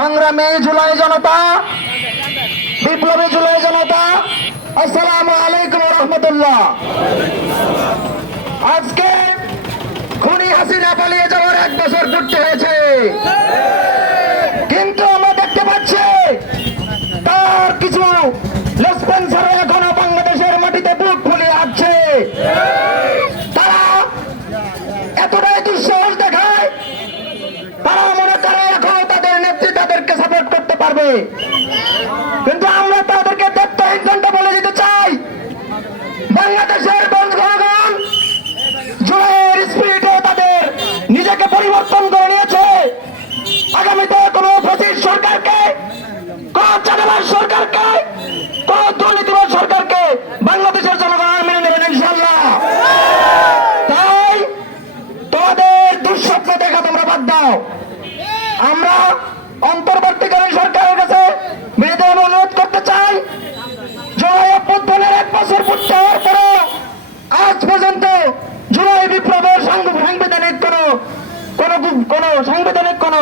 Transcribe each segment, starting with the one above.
সংগ্রামী জুলাই জনতা, বিপ্লবী জুলাই জনতা, আসসালামু আলাইকুম রহমতুল্লাহ। আজকে খুনি হাসিনা পালিয়ে যাওয়ার এক বছর পূর্তি হয়েছে। কিন্তু আমরা দেখতে পাচ্ছি, তার কিছু লেসপেন্সার এখনও বাংলাদেশের মাটিতে বুক ফুলিয়ে আছে তারা এতটাই দুঃসাহস তাদেরকে সাপোর্ট করতে পারবে। কিন্তু আমরা তাদেরকে দায়িত্বহীন ঘণ্টা বলে দিতে চাই। বাংলাদেশের জনগণ জুলাইয়ের স্পিরিটে তাদের নিজেকে পরিবর্তন করে নিয়েছে। আগামীতে কোন ফসিস সরকারকে, কোন চাঁদাবাজ সরকারকে, কোন দুর্নীতিবাজ সরকারকে বাংলাদেশের জনগণ মেনে নেবেন ইনশাল্লাহ তাই তোমাদের দুঃস্বপ্ন দেখা তোমরা বাদ দাও। আমরা অন্তর্বর্তীকালীন সরকারের কাছে বিরোধী অনুরোধ করতে চাই জুলাই অভ্যুত্থানের এক বছর পূর্তি হওয়ার পরেও আজ পর্যন্ত জুলাই বিপ্লবের সাংব- সাংবিধানিক কোন কোন, সাংবিধানিক কোন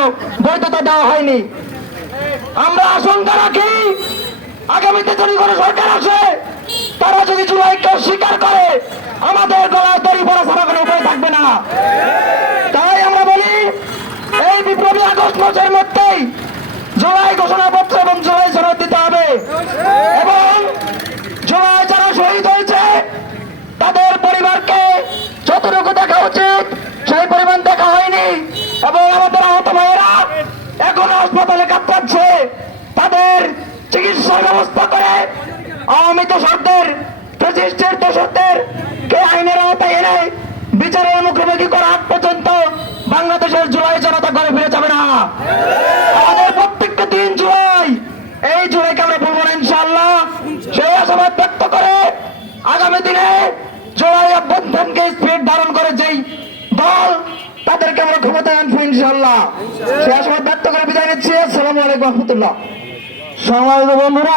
বৈধতা দেওয়া হয়নি। আমরা আশঙ্কা রাখি, আগামীতে যদি কোনো সরকার আসে, তারা যদি জুলাইকে স্বীকার করে, আমাদের গলায় দড়ি পড়া ছাড়া কোনো উপায় থাকবে না। তাই আমরা বলি, এই বিপ্লবী আগস্ট মাসের মধ্যেই জুলাই ঘোষণাপত্র এবং জুলাই সনদ দিতে হবে। এবং জুলাই যারা শহীদ হয়েছে তাদের পরিবারকে যতটুকু দেখা উচিত সেই পরিমাণ দেখা হয়নি এবং আমাদের আহত ভাইয়েরা এখন হাসপাতালে কাঁপাচ্ছে তাদের চিকিৎসার ব্যবস্থা করে আওয়ামী দোষরদের, ফ্যাসিস্টের দোষরদের, কে আইনের আওতায় এনে বিচারের মুখোমুখি করা আগ পর্যন্ত বাংলাদেশের জুলাই জনতা ঘরে ফিরে যাবে না। আমাদের প্রত্যেকটা দিন জুলাই, এই জুলাইকে আমরা বলব না ইনশাল্লাহ সেই আশাবাদ ব্যক্ত করে আগামী দিনে জুলাই অভ্যন্তরকে স্পিড ধারণ করে যেই দল তাদেরকে আমরা ক্ষমতায় আনব ইনশাল্লাহ আশাবাদ ব্যক্ত করে বিদায় নিচ্ছি। আসসালামু আলাইকুম রহমতুল্লাহ। সম্মানিত বন্ধুরা